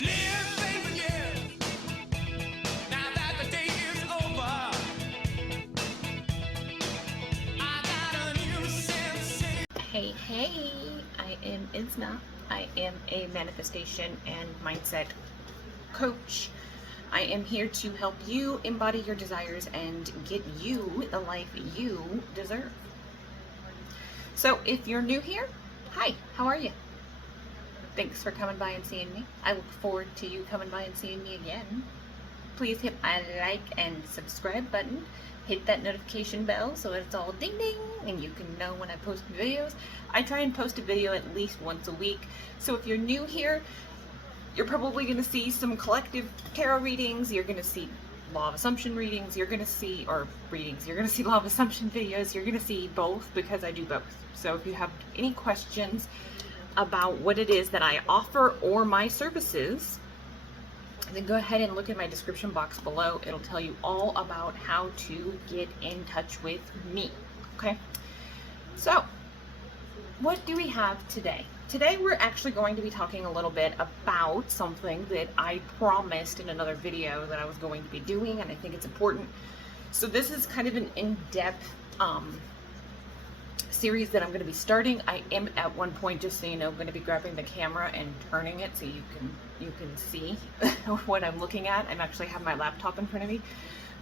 Hey, hey, I am Izna. I am a manifestation and mindset coach. I am here to help you embody your desires and get you the life you deserve. So if you're new here, hi, how are you? Thanks for coming by and seeing me. I look forward to you coming by and seeing me again. Please hit my like and subscribe button. Hit that notification bell so it's all ding ding and you can know when I post videos. I try and post a video at least once a week. So if you're new here, you're probably going to see some collective tarot readings. You're going to see law of assumption readings. You're going to see, or readings, you're going to see law of assumption videos. You're going to see both because I do both. So if you have any questions about what it is that I offer or my services, then go ahead and look at my description box below. It'll tell you all about how to get in touch with me. Okay, so what do we have today? Today we're actually going to be talking a little bit about something that I promised in another video that I was going to be doing, and I think it's important. So this is kind of an in-depth series that I'm going to be starting. I am at one point, just so you know, going to be grabbing the camera and turning it so you can see what I'm looking at. I'm actually have my laptop in front of me,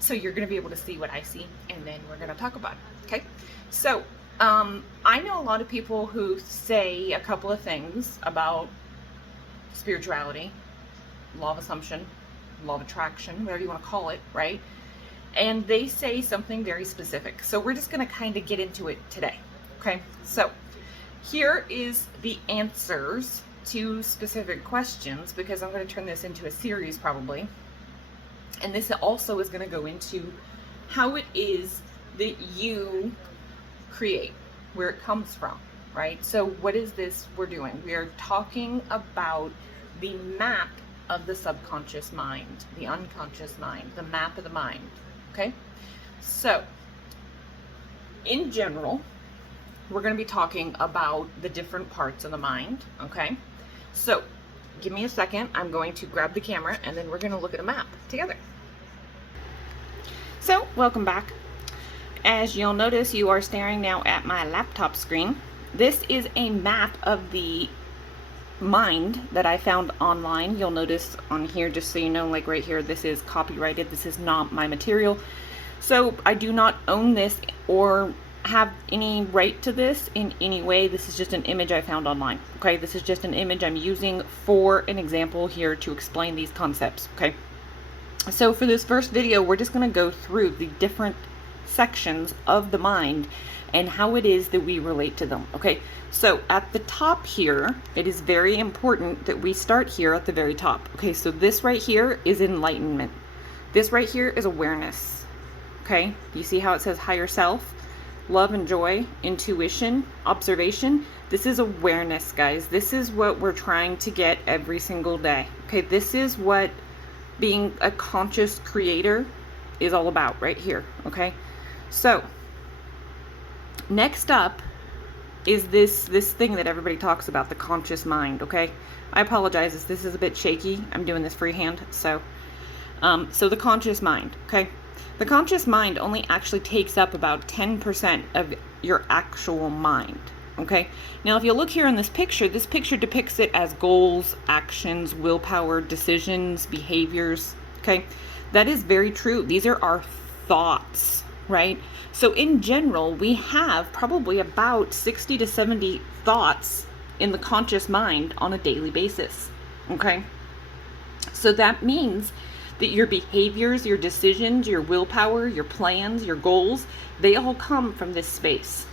so you're going to be able to see what I see, and then we're going to talk about it. Okay, so I know a lot of people who say a couple of things about spirituality, law of assumption, law of attraction, whatever you want to call it, right? And they say something very specific. So we're just going to kind of get into it today. Okay, so here is the answers to specific questions, because I'm going to turn this into a series probably. And this also is going to go into how it is that you create, where it comes from, right? So what is this we're doing? We are talking about the map of the subconscious mind, the unconscious mind, the map of the mind. Okay, so in general, we're going to be talking about the different parts of the mind. Okay, so give me a second. I'm going to grab the camera and then we're going to look at a map together. So welcome back. As you'll notice, you are staring now at my laptop screen. This is a map of the mind that I found online. You'll notice on here, just so you know, like right here, this is copyrighted. This is not my material. So I do not own this or have any right to this in any way. This is just an image I found online. Okay, this is just an image I'm using for an example here to explain these concepts. Okay, so for this first video, we're just going to go through the different sections of the mind and how it is that we relate to them. Okay, so at the top here, it is very important that we start here at the very top. Okay, so this right here is enlightenment. This right here is awareness. Okay, you see how it says higher self, love and joy, intuition, observation? This is awareness, guys. This is what we're trying to get every single day. Okay, this is what being a conscious creator is all about right here. Okay, so next up is this thing that everybody talks about, the conscious mind. Okay, I apologize if this is a bit shaky. I'm doing this freehand. So the conscious mind. Okay, the conscious mind only actually takes up about 10% of your actual mind. Okay, now if you look here in this picture depicts it as goals, actions, willpower, decisions, behaviors. Okay, that is very true. These are our thoughts, right? So in general, we have probably about 60 to 70 thoughts in the conscious mind on a daily basis. Okay, so that means that your behaviors, your decisions, your willpower, your plans, your goals, they all come from this space.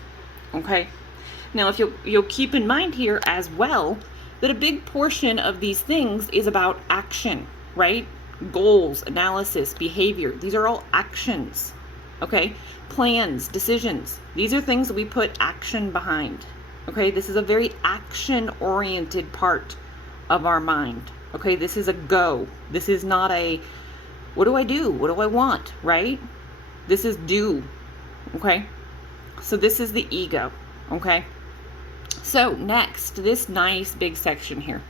Okay, now if you'll keep in mind here as well that a big portion of these things is about action, right? Goals, analysis, behavior, these are all actions. Okay, plans, decisions, these are things that we put action behind. Okay, this is a very action oriented part of our mind. Okay, this is a go. This is not a what do I do? What do I want? Right? This is do. Okay, so this is the ego. Okay, so next, this nice big section here,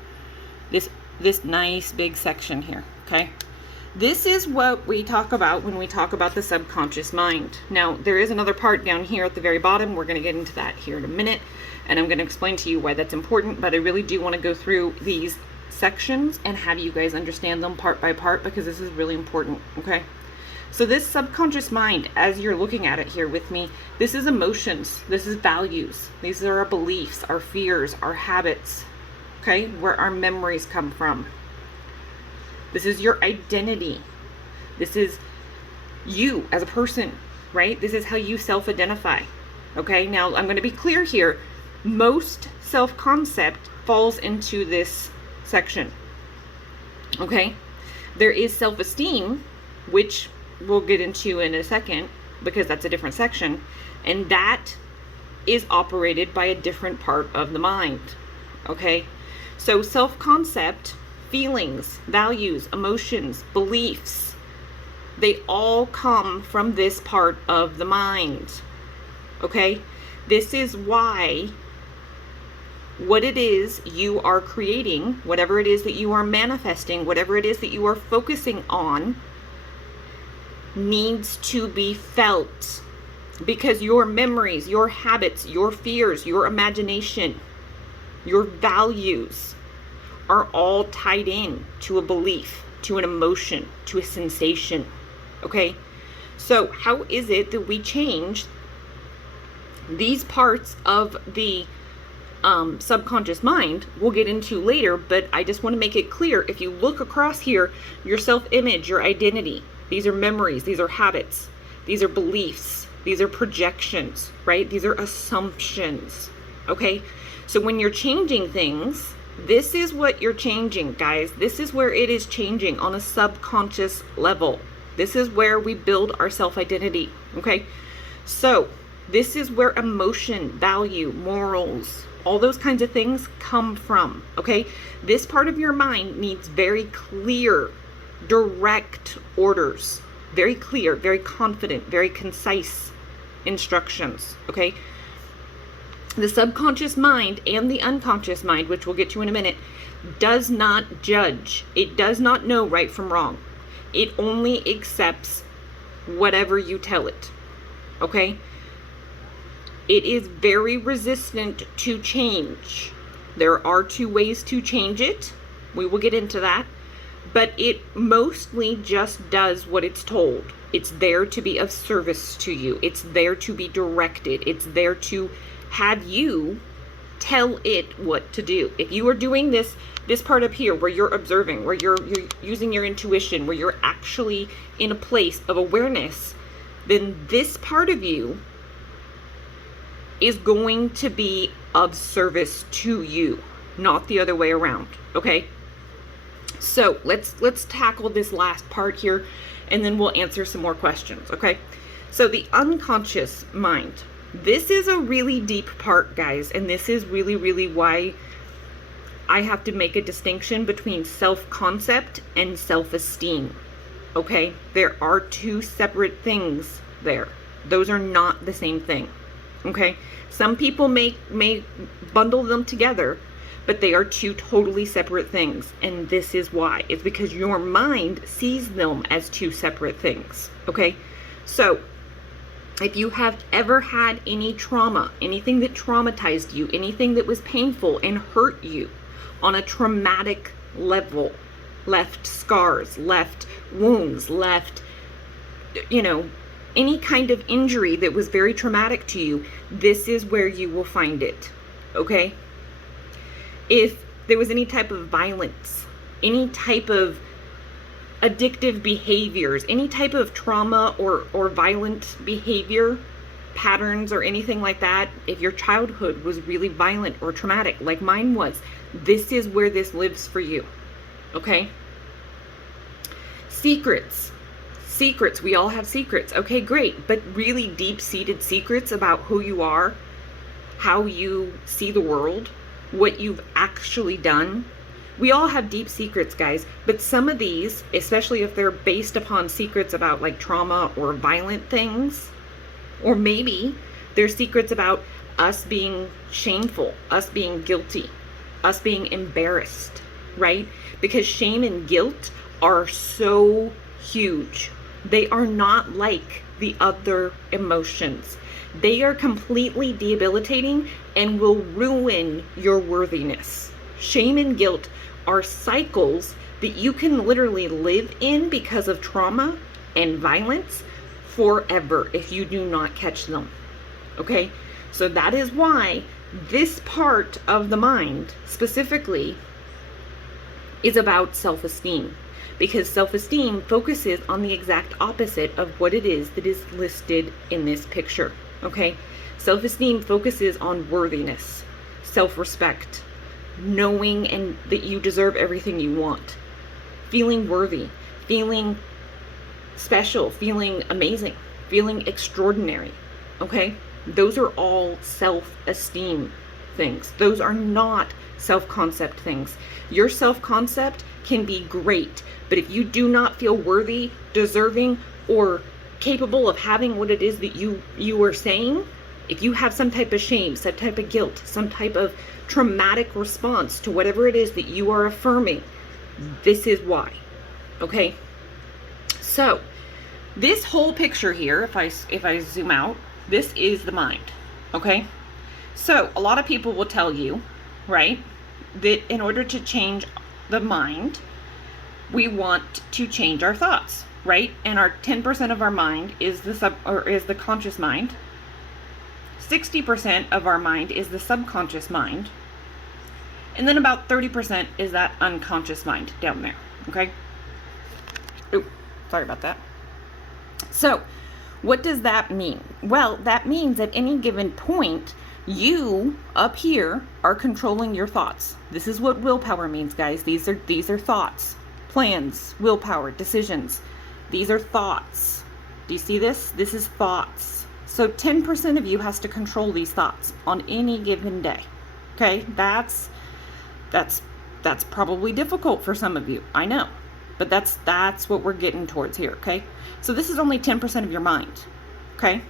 this this nice big section here, okay? This is what we talk about when we talk about the subconscious mind. Now, there is another part down here at the very bottom. We're going to get into that here in a minute, and I'm going to explain to you why that's important, but I really do want to go through these sections and have you guys understand them part by part, because this is really important, okay? So this subconscious mind, as you're looking at it here with me, this is emotions, this is values, these are our beliefs, our fears, our habits, okay, where our memories come from. This is your identity. This is you as a person, right? This is how you self-identify, okay? Now, I'm going to be clear here. Most self-concept falls into this section, okay? There is self-esteem, which we'll get into in a second, because that's a different section, and that is operated by a different part of the mind, okay? So self-concept, feelings, values, emotions, beliefs, they all come from this part of the mind, okay? This is why what it is you are creating, whatever it is that you are manifesting, whatever it is that you are focusing on, needs to be felt, because your memories, your habits, your fears, your imagination, your values are all tied in to a belief, to an emotion, to a sensation, okay? So how is it that we change these parts of the subconscious mind? We'll get into later, but I just want to make it clear. If you look across here, your self-image, your identity, these are memories, these are habits, these are beliefs, these are projections, right? These are assumptions, okay? So when you're changing things, this is what you're changing, guys. This is where it is changing on a subconscious level. This is where we build our self-identity, okay? So this is where emotion, value, morals, all those kinds of things come from, okay? This part of your mind needs very clear, direct orders, very clear, very confident, very concise instructions, okay? The subconscious mind and the unconscious mind, which we'll get to in a minute, does not judge. It does not know right from wrong. It only accepts whatever you tell it, okay? It is very resistant to change. There are two ways to change it. We will get into that. But it mostly just does what it's told. It's there to be of service to you. It's there to be directed. It's there to have you tell it what to do. If you are doing this part up here where you're observing, where you're using your intuition, where you're actually in a place of awareness, then this part of you is going to be of service to you, not the other way around, okay? So let's tackle this last part here, and then we'll answer some more questions, okay? So the unconscious mind, this is a really deep part, guys, and this is really, really why I have to make a distinction between self-concept and self-esteem, okay? There are two separate things there. Those are not the same thing, okay? Some people may bundle them together, but they are two totally separate things, and this is why. It's because your mind sees them as two separate things, okay? So if you have ever had any trauma, anything that traumatized you, anything that was painful and hurt you on a traumatic level, left scars, left wounds, left, you know, any kind of injury that was very traumatic to you, this is where you will find it, okay? If there was any type of violence, any type of addictive behaviors, any type of trauma or violent behavior patterns or anything like that, if your childhood was really violent or traumatic like mine was, this is where this lives for you, okay? Secrets, we all have secrets, okay, great, but really deep-seated secrets about who you are, how you see the world, what you've actually done. We all have deep secrets, guys, but some of these, especially if they're based upon secrets about like trauma or violent things, or maybe they're secrets about us being shameful, us being guilty, us being embarrassed, right? Because shame and guilt are so huge. They are not like the other emotions. They are completely debilitating and will ruin your worthiness. Shame and guilt are cycles that you can literally live in because of trauma and violence forever if you do not catch them. Okay? So that is why this part of the mind specifically is about self-esteem, because self-esteem focuses on the exact opposite of what it is that is listed in this picture. Okay? Self-esteem focuses on worthiness, self-respect, knowing and that you deserve everything you want, feeling worthy, feeling special, feeling amazing, feeling extraordinary. Okay? Those are all self-esteem things. Those are not self-concept things. Your self-concept can be great, but if you do not feel worthy, deserving, or capable of having what it is that you are saying, if you have some type of shame, some type of guilt, some type of traumatic response to whatever it is that you are affirming, this is why. Okay? So, this whole picture here, if I zoom out, this is the mind. Okay? So, a lot of people will tell you, right, that in order to change the mind, we want to change our thoughts, right? And our 10% of our mind is the conscious mind. 60% of our mind is the subconscious mind. And then about 30% is that unconscious mind down there, okay? Oh, sorry about that. So, what does that mean? Well, that means at any given point, you up here are controlling your thoughts. This is what willpower means, guys. These are thoughts, plans, willpower, decisions. These are thoughts. Do you see this? This is thoughts. So 10% of you has to control these thoughts on any given day. Okay? That's probably difficult for some of you. I know. But that's what we're getting towards here, okay? So this is only 10% of your mind. Okay?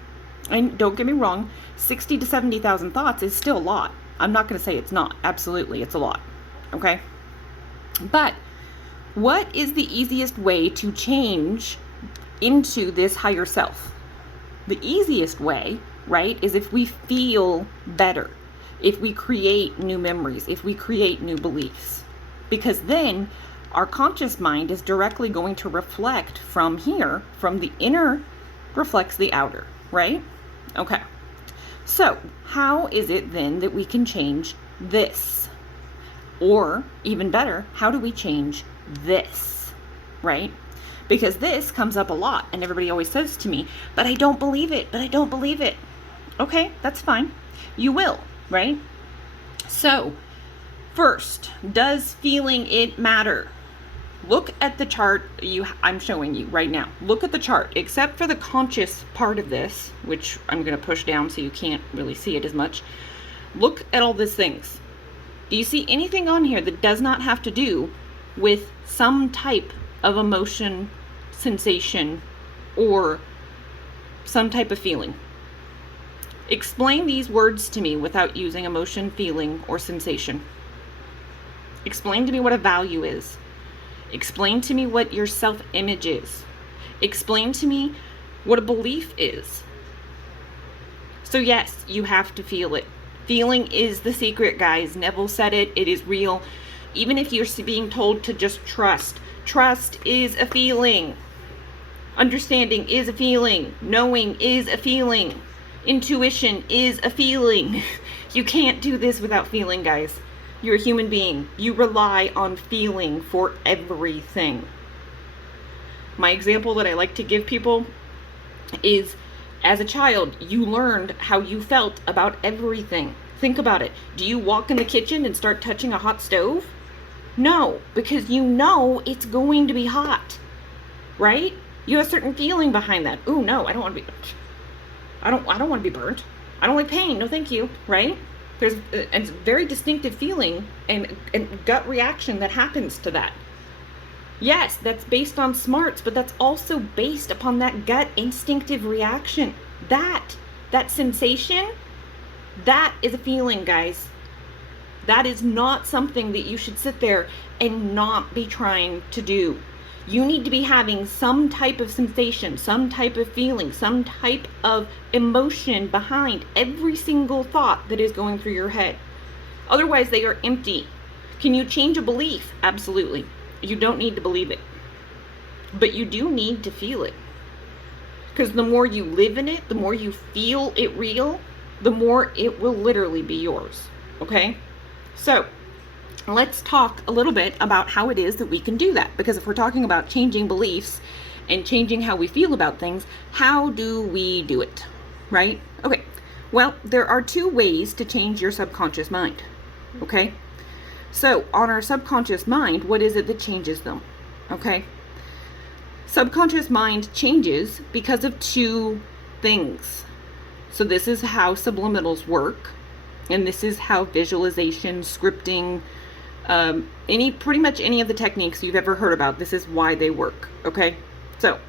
And don't get me wrong, 60 to 70,000 thoughts is still a lot. I'm not going to say it's not. Absolutely, it's a lot. Okay? But what is the easiest way to change into this higher self? The easiest way, right, is if we feel better, if we create new memories, if we create new beliefs. Because then our conscious mind is directly going to reflect from here, from the inner reflects the outer, right? Okay. So, how is it then that we can change this? Or, even better, how do we change this, right? Because this comes up a lot, and everybody always says to me, but I don't believe it, but I don't believe it. Okay, that's fine. You will, right? So, first, does feeling it matter? Look at the chart I'm showing you right now. Look at the chart, except for the conscious part of this, which I'm going to push down so you can't really see it as much. Look at all these things. Do you see anything on here that does not have to do with some type of emotion, sensation, or some type of feeling? Explain these words to me without using emotion, feeling, or sensation. Explain to me what a value is. Explain to me what your self-image is. Explain to me what a belief is. So yes, you have to feel it. Feeling is the secret, guys. Neville said it. It is real. Even if you're being told to just trust. Trust is a feeling. Understanding is a feeling. Knowing is a feeling. Intuition is a feeling. You can't do this without feeling, guys. You're a human being. You rely on feeling for everything. My example that I like to give people is, as a child, you learned how you felt about everything. Think about it. Do you walk in the kitchen and start touching a hot stove? No, because you know it's going to be hot, right? You have a certain feeling behind that. Ooh, no, I don't want to be. I don't want to be burnt. I don't like pain. No, thank you. Right? There's a very distinctive feeling and gut reaction that happens to that. Yes, that's based on smarts, but that's also based upon that gut instinctive reaction. That sensation, that is a feeling, guys. That is not something that you should sit there and not be trying to do. You need to be having some type of sensation, some type of feeling, some type of emotion behind every single thought that is going through your head. Otherwise, they are empty. Can you change a belief? Absolutely. You don't need to believe it. But you do need to feel it. Because the more you live in it, the more you feel it real, the more it will literally be yours. Okay? So, let's talk a little bit about how it is that we can do that. Because if we're talking about changing beliefs and changing how we feel about things, how do we do it? Right? Okay. Well, there are two ways to change your subconscious mind. Okay? So, on our subconscious mind, what is it that changes them? Okay? Subconscious mind changes because of two things. So this is how subliminals work, and this is how visualization, scripting, pretty much any of the techniques you've ever heard about, this is why they work, okay? So,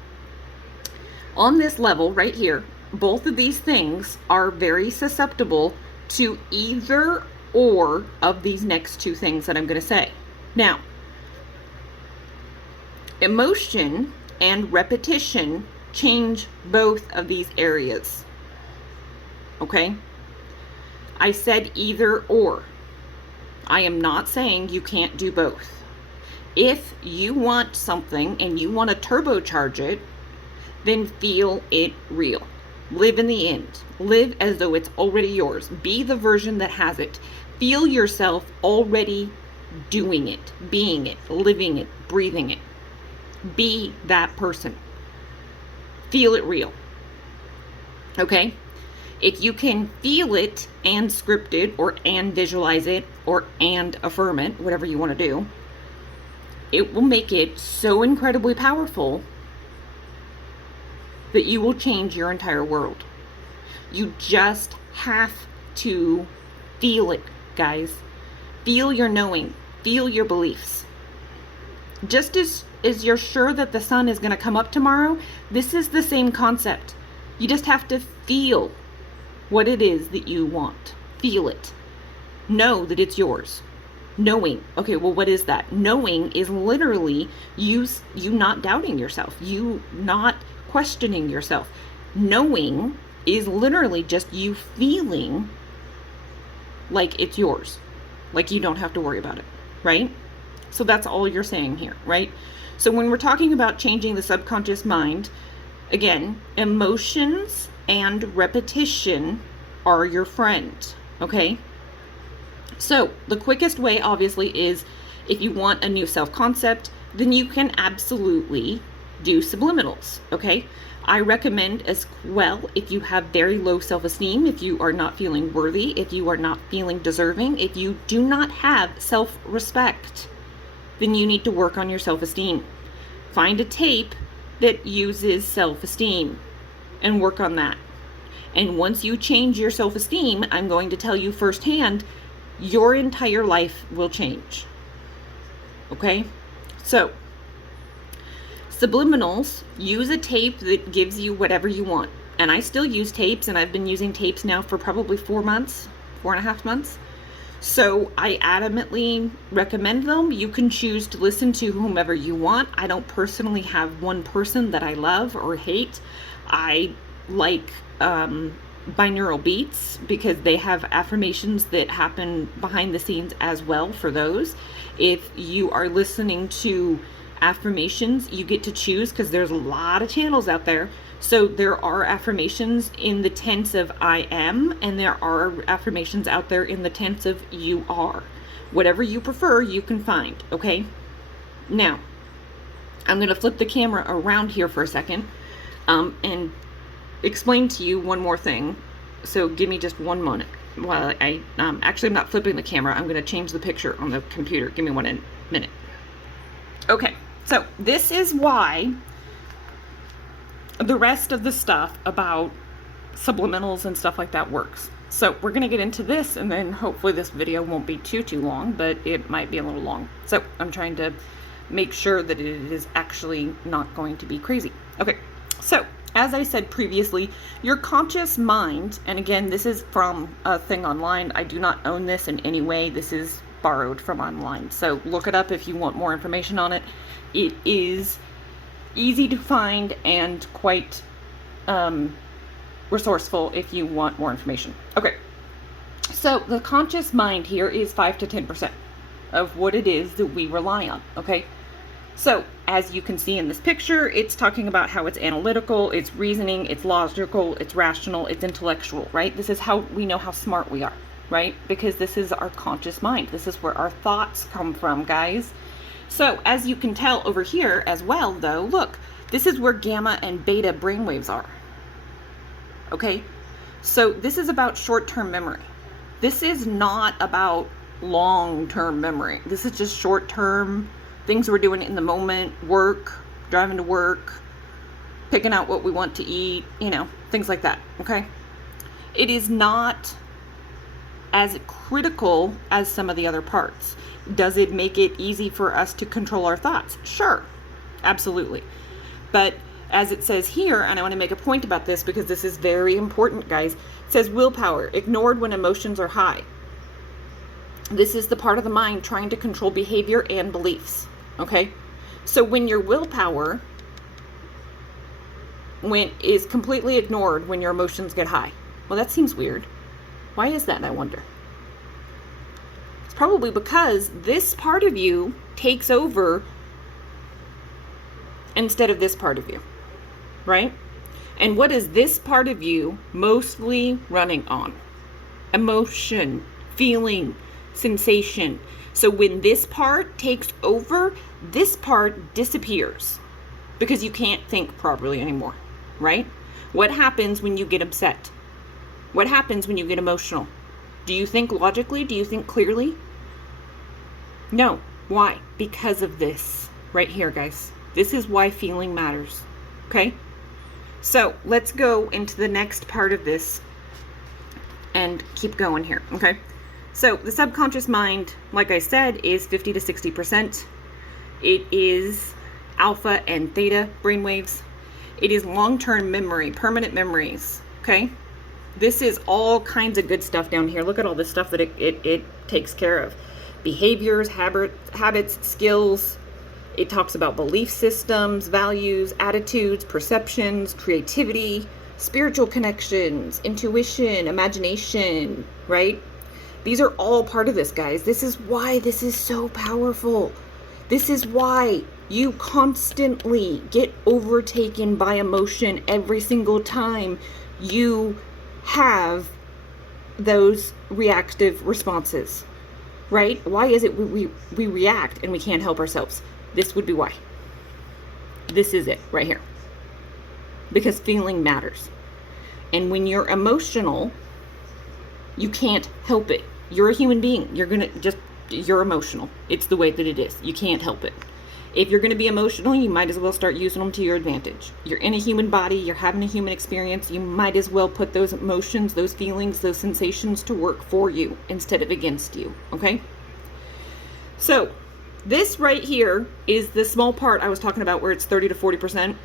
on this level right here, both of these things are very susceptible to either or of these next two things that I'm going to say. Now, emotion and repetition change both of these areas. Okay? I said either or. I am not saying you can't do both. If you want something and you want to turbocharge it, then feel it real. Live in the end. Live as though it's already yours. Be the version that has it. Feel yourself already doing it, being it, living it, breathing it. Be that person. Feel it real. Okay? If you can feel it and script it and visualize it and affirm it, whatever you want to do, it will make it so incredibly powerful that you will change your entire world. You just have to feel it, guys. Feel your knowing. Feel your beliefs. Just as you're sure that the sun is going to come up tomorrow, this is the same concept. You just have to feel what it is that you want. Feel it. Know that it's yours. Knowing. Okay, well, what is that? Knowing is literally you not doubting yourself. You not questioning yourself. Knowing is literally just you feeling like it's yours. Like you don't have to worry about it, right? So that's all you're saying here, right? So when we're talking about changing the subconscious mind, again, emotions and repetition are your friend, okay? So the quickest way, obviously, is if you want a new self-concept, then you can absolutely do subliminals, okay? I recommend as well, if you have very low self-esteem, if you are not feeling worthy, if you are not feeling deserving, if you do not have self-respect, then you need to work on your self-esteem. Find a tape that uses self-esteem and work on that. And once you change your self-esteem, I'm going to tell you firsthand, your entire life will change. Okay? So, subliminals, use a tape that gives you whatever you want. And I still use tapes, and I've been using tapes now for probably 4 months, 4.5 months. So I adamantly recommend them. You can choose to listen to whomever you want. I don't personally have one person that I love or hate. I like binaural beats because they have affirmations that happen behind the scenes as well for those. If you are listening to affirmations, you get to choose because there's a lot of channels out there. So there are affirmations in the tense of I am, and there are affirmations out there in the tense of you are. Whatever you prefer, you can find, okay? Now, I'm going to flip the camera around here for a second and explain to you one more thing. So give me just 1 moment. While actually, I'm not flipping the camera. I'm going to change the picture on the computer. Give me 1 minute. Okay, so this is why the rest of the stuff about subliminals and stuff like that works. So we're going to get into this, and then hopefully this video won't be too long, but it might be a little long. So I'm trying to make sure that it is actually not going to be crazy. Okay, so as I said previously, your conscious mind, and again, this is from a thing online. I do not own this in any way. This is borrowed from online. So look it up if you want more information on it. It is easy to find and quite resourceful if you want more information. Okay. So the conscious mind here is 5 to 10% of what it is that we rely on. Okay. So, as you can see in this picture, it's talking about how it's analytical, it's reasoning, it's logical, it's rational, it's intellectual, right? This is how we know how smart we are, right? Because this is our conscious mind. This is where our thoughts come from, guys. So, as you can tell over here as well, though, look, this is where gamma and beta brainwaves are. Okay? So, this is about short-term memory. This is not about long-term memory. This is just short-term things we're doing in the moment, work, driving to work, picking out what we want to eat, you know, things like that, okay? It is not as critical as some of the other parts. Does it make it easy for us to control our thoughts? Sure, absolutely. But as it says here, and I want to make a point about this because this is very important, guys, it says willpower, ignored when emotions are high. This is the part of the mind trying to control behavior and beliefs. Okay, so when your willpower is completely ignored when your emotions get high, well, that seems weird. Why is that, I wonder? It's probably because this part of you takes over instead of this part of you, right? And what is this part of you mostly running on? Emotion, feeling, sensation. So when this part takes over, this part disappears because you can't think properly anymore, right? What happens when you get upset? What happens when you get emotional? Do you think logically? Do you think clearly? No. Why? Because of this right here, guys. This is why feeling matters, okay? So let's go into the next part of this and keep going here, okay? So the subconscious mind, like I said, is 50 to 60%. It is alpha and theta brainwaves. It is long-term memory, permanent memories, okay? This is all kinds of good stuff down here. Look at all this stuff that it takes care of. Behaviors, habits, skills. It talks about belief systems, values, attitudes, perceptions, creativity, spiritual connections, intuition, imagination, right? These are all part of this, guys. This is why this is so powerful. This is why you constantly get overtaken by emotion every single time you have those reactive responses, right? Why is it we react and we can't help ourselves? This would be why. This is it right here. Because feeling matters. And when you're emotional, you can't help it. You're a human being. You're emotional. It's the way that it is. You can't help it. If you're going to be emotional, you might as well start using them to your advantage. You're in a human body. You're having a human experience. You might as well put those emotions, those feelings, those sensations to work for you instead of against you. Okay? So this right here is the small part I was talking about where it's 30 to 40%.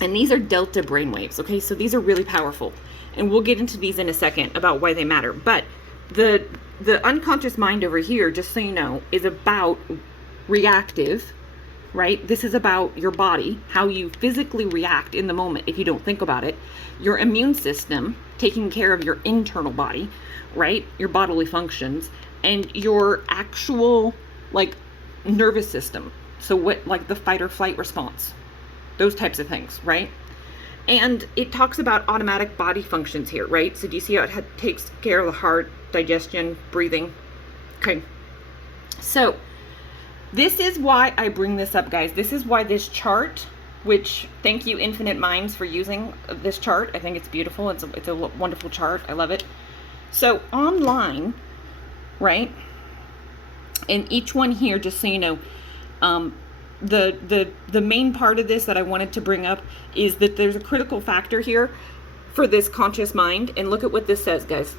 And these are delta brainwaves. Okay? So these are really powerful. And we'll get into these in a second about why they matter. But the unconscious mind over here, just so you know, is about reactive, right? This is about your body, how you physically react in the moment if you don't think about it. Your immune system, taking care of your internal body, right? Your bodily functions, and your actual, like, nervous system. So what, like the fight or flight response, those types of things, right? And it talks about automatic body functions here, right? So do you see how it takes care of the heart, digestion, breathing? Okay. So this is why I bring this up, guys. This is why this chart, which, thank you Infinite Minds for using this chart. I think it's beautiful. It's a wonderful chart. I love it. So online, right? And each one here, just so you know, the main part of this that I wanted to bring up is that there's a critical factor here for this conscious mind. And look at what this says, guys.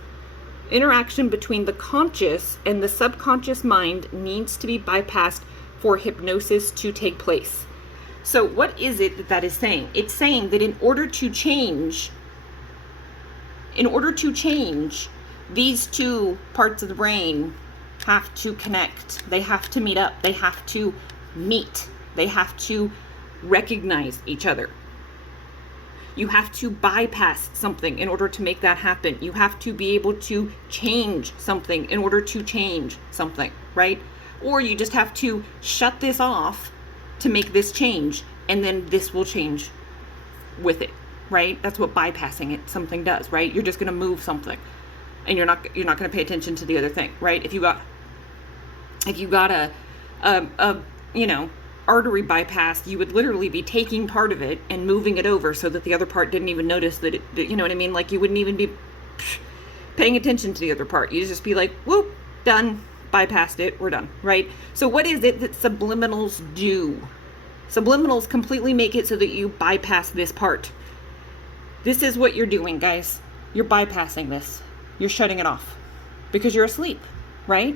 Interaction between the conscious and the subconscious mind needs to be bypassed for hypnosis to take place. So what is it that that is saying? It's saying that in order to change, these two parts of the brain have to connect. They have to meet up. They have to meet. They have to recognize each other. You have to bypass something in order to make that happen. You have to be able to change something in order to change something, right? Or you just have to shut this off to make this change, and then this will change with it, right? That's what bypassing something does, right? You're just going to move something, and you're not going to pay attention to the other thing, right? If you got a artery bypassed, you would literally be taking part of it and moving it over so that the other part didn't even notice that you know what I mean? Like, you wouldn't even be paying attention to the other part. You'd just be like, whoop, done, bypassed it, we're done, right? So what is it that subliminals do? Subliminals completely make it so that you bypass this part. This is what you're doing, guys. You're bypassing this. You're shutting it off because you're asleep, right?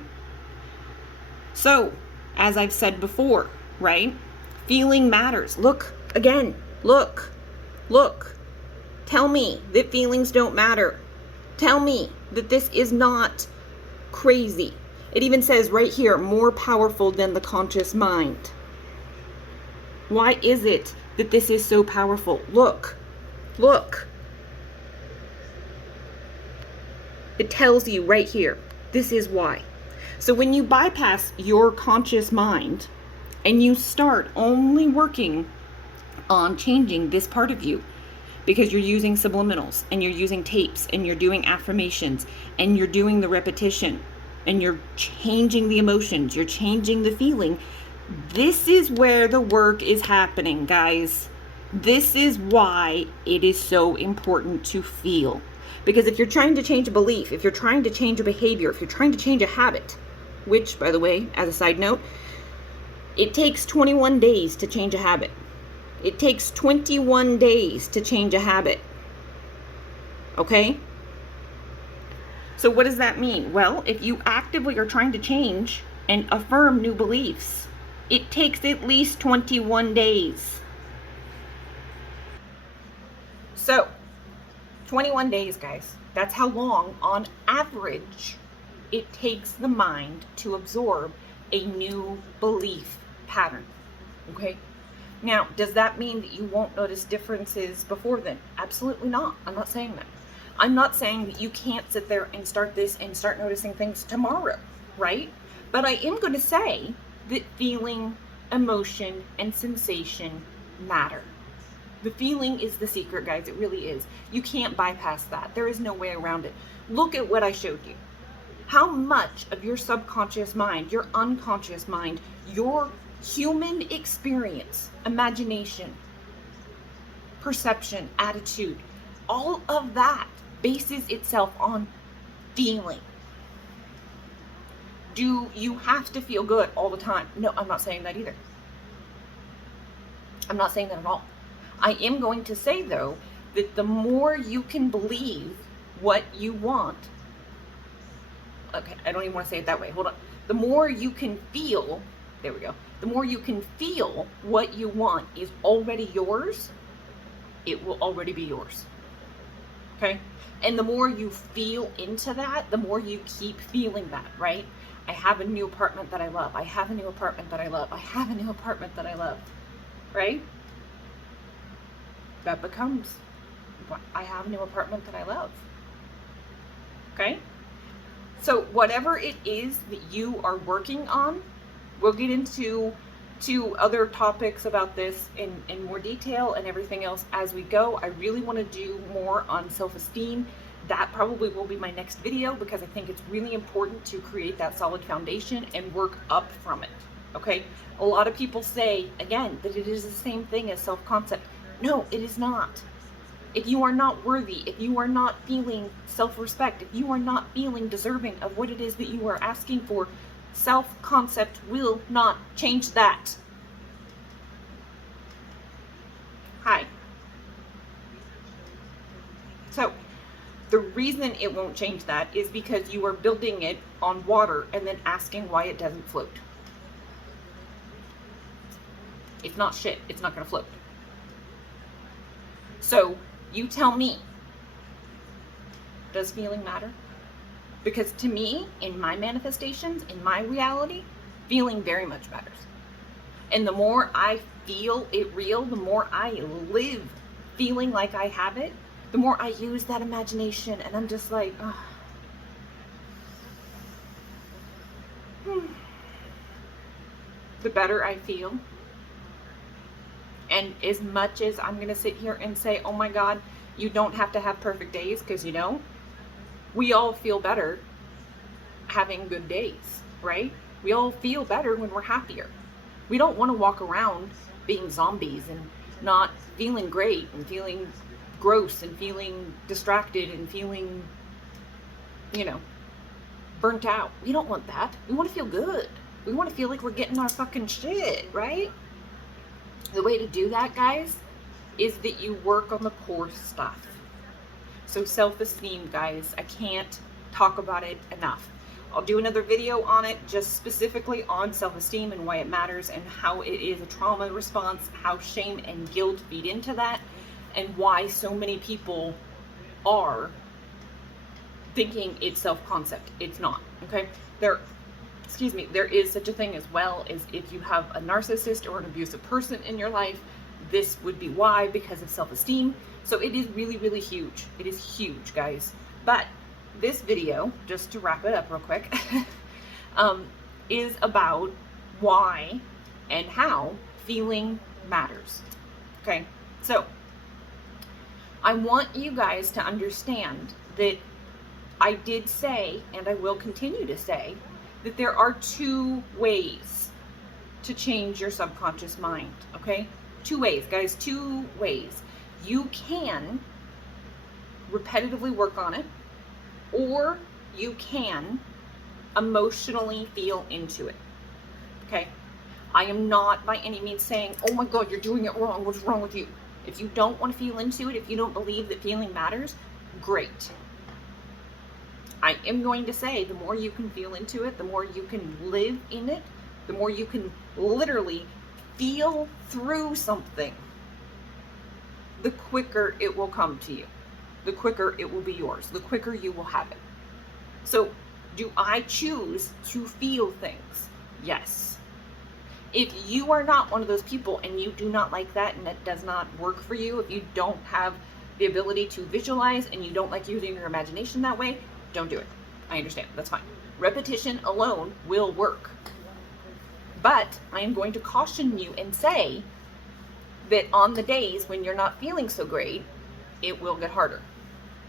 So, as I've said before, right? Feeling matters. Look, again, look. Tell me that feelings don't matter. Tell me that this is not crazy. It even says right here, more powerful than the conscious mind. Why is it that this is so powerful? Look. It tells you right here, this is why. So when you bypass your conscious mind and you start only working on changing this part of you, because you're using subliminals and you're using tapes and you're doing affirmations and you're doing the repetition and you're changing the emotions, you're changing the feeling, this is where the work is happening, guys. This is why it is so important to feel. Because if you're trying to change a belief, if you're trying to change a behavior, if you're trying to change a habit, which, by the way, as a side note, it takes 21 days to change a habit. It takes 21 days to change a habit. Okay? So what does that mean? Well, if you actively are trying to change and affirm new beliefs, it takes at least 21 days. So, 21 days, guys. That's how long, on average, it takes the mind to absorb a new belief pattern. Okay? Now, does that mean that you won't notice differences before then? Absolutely not. I'm not saying that. I'm not saying that you can't sit there and start this and start noticing things tomorrow, right? But I am going to say that feeling, emotion, and sensation matter. The feeling is the secret, guys. It really is. You can't bypass that. There is no way around it. Look at what I showed you. How much of your subconscious mind, your unconscious mind, your human experience, imagination, perception, attitude, all of that bases itself on feeling. Do you have to feel good all the time? No, I'm not saying that either. I'm not saying that at all. I am going to say, though, that the more you can believe what you want, okay, I don't even want to say it that way. Hold on. The more you can feel, there we go. The more you can feel what you want is already yours, it will already be yours. Okay? And the more you feel into that, the more you keep feeling that, right? I have a new apartment that I love. I have a new apartment that I love. I have a new apartment that I love. Right? That becomes, I have a new apartment that I love. Okay? So whatever it is that you are working on, we'll get into other topics about this in more detail and everything else as we go. I really want to do more on self-esteem. That probably will be my next video because I think it's really important to create that solid foundation and work up from it. Okay? A lot of people say, again, that it is the same thing as self-concept. No, it is not. If you are not worthy, if you are not feeling self-respect, if you are not feeling deserving of what it is that you are asking for, self-concept will not change that. Hi. So, the reason it won't change that is because you are building it on water and then asking why it doesn't float. If it's not shit. It's not going to float. So you tell me, does feeling matter? Because to me, in my manifestations, in my reality, feeling very much matters. And the more I feel it real, the more I live feeling like I have it, the more I use that imagination. And I'm just like, the better I feel. And as much as I'm going to sit here and say, oh my God, you don't have to have perfect days, because we all feel better having good days, right? We all feel better when we're happier. We don't want to walk around being zombies and not feeling great and feeling gross and feeling distracted and feeling, burnt out. We don't want that. We want to feel good. We want to feel like we're getting our fucking shit, right? The way to do that, guys, is that you work on the core stuff. So self-esteem, guys, I can't talk about it enough. I'll do another video on it, just specifically on self-esteem and why it matters and how it is a trauma response, how shame and guilt feed into that, and why so many people are thinking it's self-concept. It's not, okay? There is such a thing as well as if you have a narcissist or an abusive person in your life, this would be why, because of self-esteem. So it is really, really huge. It is huge, guys. But this video, just to wrap it up real quick, is about why and how feeling matters. Okay, so I want you guys to understand that I did say, and I will continue to say, that there are two ways to change your subconscious mind, okay? Two ways, guys, two ways. You can repetitively work on it, or you can emotionally feel into it, okay? I am not by any means saying, oh my God, you're doing it wrong. What's wrong with you? If you don't want to feel into it, if you don't believe that feeling matters, great. I am going to say the more you can feel into it, the more you can live in it, the more you can literally feel through something, the quicker it will come to you, the quicker it will be yours, the quicker you will have it. So, do I choose to feel things? Yes. If you are not one of those people and you do not like that and it does not work for you, if you don't have the ability to visualize and you don't like using your imagination that way, don't do it. I understand. That's fine. Repetition alone will work. But I am going to caution you and say that on the days when you're not feeling so great, it will get harder.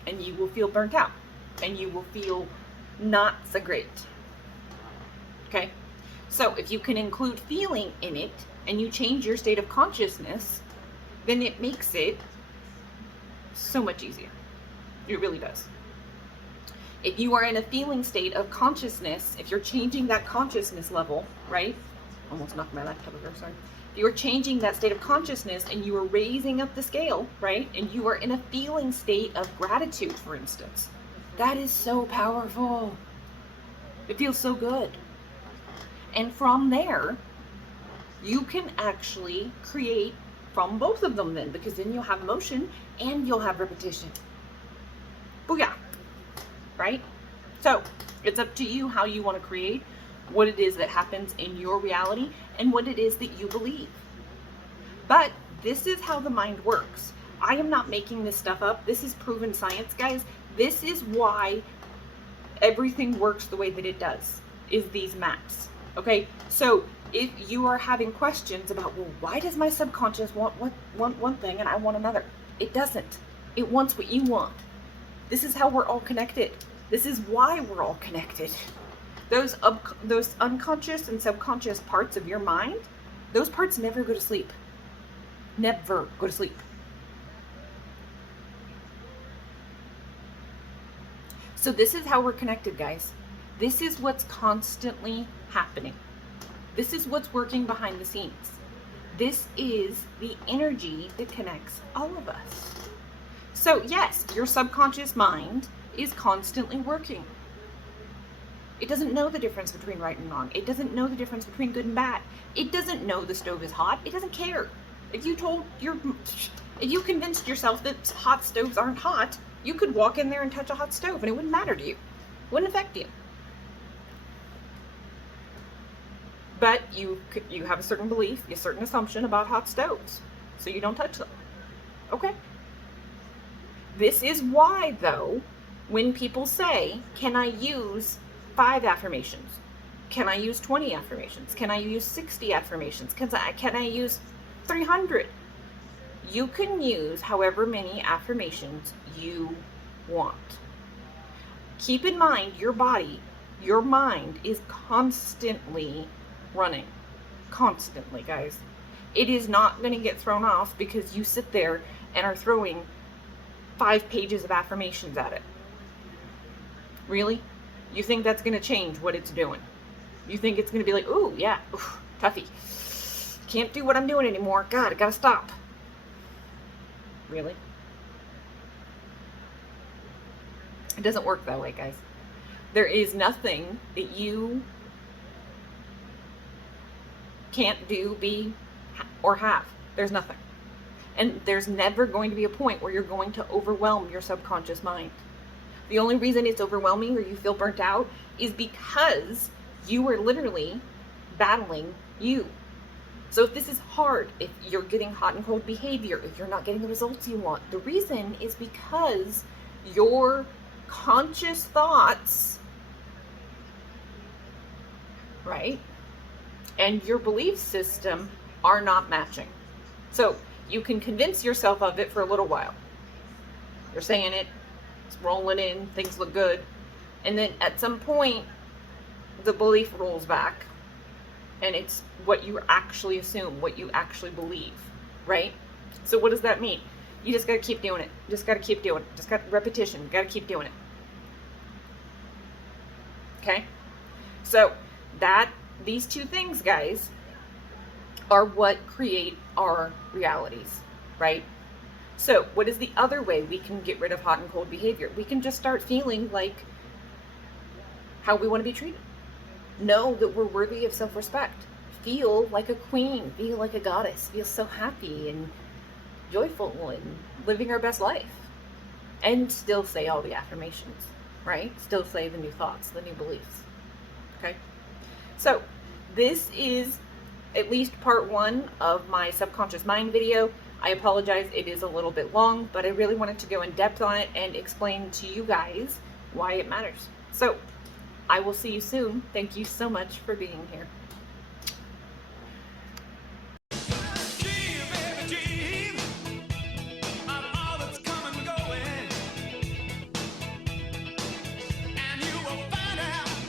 And you will feel burnt out. And you will feel not so great. Okay? So if you can include feeling in it and you change your state of consciousness, then it makes it so much easier. It really does. If you are in a feeling state of consciousness, if you're changing that consciousness level, right? Almost knocked my laptop over, sorry. If you are changing that state of consciousness and you are raising up the scale, right? And you are in a feeling state of gratitude, for instance. That is so powerful. It feels so good. And from there, you can actually create from both of them then, because then you'll have motion and you'll have repetition. Booyah. Right? So it's up to you how you want to create, what it is that happens in your reality, and what it is that you believe. But this is how the mind works. I am not making this stuff up. This is proven science, guys. This is why everything works the way that it does, is these maps. Okay? So if you are having questions about, well, why does my subconscious want one thing and I want another? It doesn't. It wants what you want. This is how we're all connected. This is why we're all connected. Those unconscious and subconscious parts of your mind, those parts never go to sleep. Never go to sleep. So this is how we're connected, guys. This is what's constantly happening. This is what's working behind the scenes. This is the energy that connects all of us. So yes, your subconscious mind is constantly working. It doesn't know the difference between right and wrong. It doesn't know the difference between good and bad. It doesn't know the stove is hot. It doesn't care. If you convinced yourself that hot stoves aren't hot, you could walk in there and touch a hot stove and it wouldn't matter to you. It wouldn't affect you. But you have a certain belief, a certain assumption about hot stoves, so you don't touch them. Okay? This is why, though, when people say, can I use 5 affirmations? Can I use 20 affirmations? Can I use 60 affirmations? Can I use 300? You can use however many affirmations you want. Keep in mind, your body, your mind is constantly running. Constantly, guys. It is not going to get thrown off because you sit there and are throwing 5 pages of affirmations at it. Really? You think that's going to change what it's doing? You think it's going to be like, ooh, yeah, oof, toughie. Can't do what I'm doing anymore. God, I got to stop. Really? It doesn't work that way, guys. There is nothing that you can't do, be, or have. There's nothing. And there's never going to be a point where you're going to overwhelm your subconscious mind. The only reason it's overwhelming or you feel burnt out is because you are literally battling you. So if this is hard, if you're getting hot and cold behavior, if you're not getting the results you want, the reason is because your conscious thoughts, right, and your belief system are not matching. So you can convince yourself of it for a little while. You're saying it, it's rolling in, things look good. And then at some point, the belief rolls back. And it's what you actually assume, what you actually believe, right? So what does that mean? You just got to keep doing it. Just got to keep doing it. Just got repetition. Got to keep doing it. Okay? So these 2 things, guys, are what create our realities, right? So what is the other way we can get rid of hot and cold behavior? We can just start feeling like how we want to be treated. Know that we're worthy of self-respect. Feel like a queen. Feel like a goddess. Feel so happy and joyful and living our best life. And still say all the affirmations, right? Still say the new thoughts, the new beliefs. Okay? So this is at least part 1 of my subconscious mind video. I apologize, it is a little bit long, but I really wanted to go in depth on it and explain to you guys why it matters. So I will see you soon. Thank you so much for being here.